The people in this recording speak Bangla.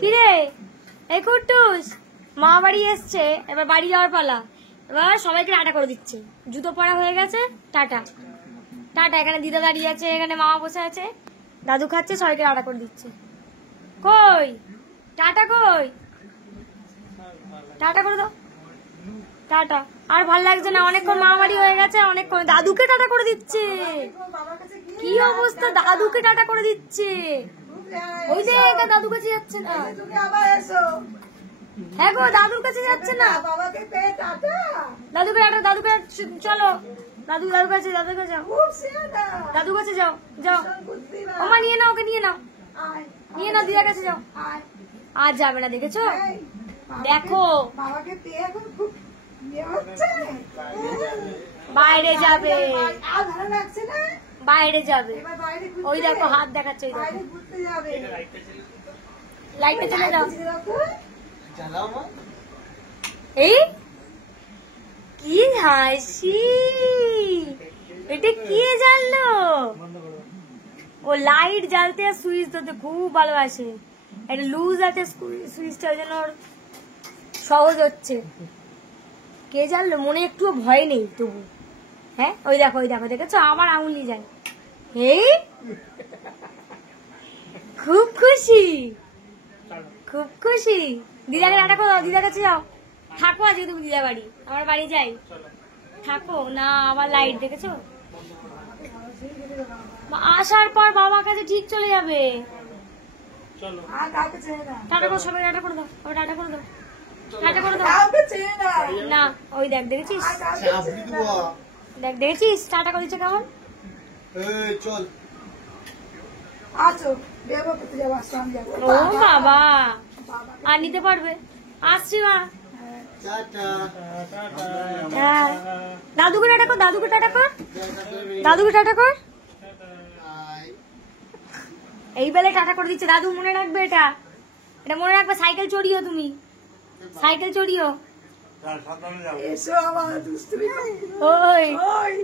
কিরে এই কুট্টুস মা বাড়ি এসছে, এবার বাড়ি যাওয়ার পালা। এবার সবাইকে টাটা করে দিচ্ছে, জুতো পরা হয়ে গেছে, টাটা টাটা। এখানে দিদা দাঁড়িয়ে আছে, এখানে মামা বসে আছে, দাদু খাচ্ছে, সবাইকে টাটা করে দিচ্ছে। কই টাটা, কই টাটা করে দাও, টাটা। আর ভাল লাগছে না, অনেকক্ষণ মা বাড়ি হয়ে গেছে, অনেকক্ষণ। দাদুকে টাটা করে দিচ্ছে, কি অবস্থা, দাদুকে টাটা করে দিচ্ছে। ওই যে দাদুর কাছে যাচ্ছে না, হ্যাঁ গো দাদুর কাছে যাচ্ছে না, দাদুকে টাটা, দাদুকে চলো, দাদুর কাছে, দাদুর কাছে যাও, দাদুর কাছে যাও, যাও ওমা, নিয়ে নাও, ওকে নিয়ে নাও, নিয়ে নাও, দিদার কাছে যাও। আর যাবে না, দেখেছো, দেখো বাইরে যাবে, বাইরে যাবে, ওই দেখো হাত দেখাচ্ছে, ওই দেখো লাইটটা চলে যাও। এই কি হাসি, এটা কে জ্বাললো? ও লাইট জ্বালতে আর সুইচ ধরতে খুব ভালোবাসে, এটা লুজ আছে সুইচটা, ওই জন্য ওর সহজ হচ্ছে। কে জ্বাললো, মনে একটু ভয় নেই তবু। হ্যাঁ ওই দেখো, ওই দেখো, দেখেছো আমার আঙুলি যায়। এই খুব খুশি, খুব খুশি। দিদাকে টাটা করো, দিদার কাছে যাও, থাকো আজকে তুমি দিদা বাড়ি, আমার বাড়ি যাই, থাকো না। আবার লাইট দেখেছো, আসার পর বাবার কাছে ঠিক চলে যাবে। টাটা করো সবাই, টাটা করে দাও, আবার টাটা করে দাও, টাটা করে দাও না। ওই দেখ, দেখেছিস, দেখ দেখেছিস টাটা করেছে কেমন। ও বাবা, আর নিতে পারবে, আসছি মা। হ্যাঁ দাদুকে টাটা কর, দাদুকে টাটা কর, দাদুকে টাটা কর। এই বেলে টাটা করে দিচ্ছে দাদু, মনে রাখবে এটা, এটা মনে রাখবে। সাইকেল চড়িও তুমি, সাইকেল চড়িও। ওই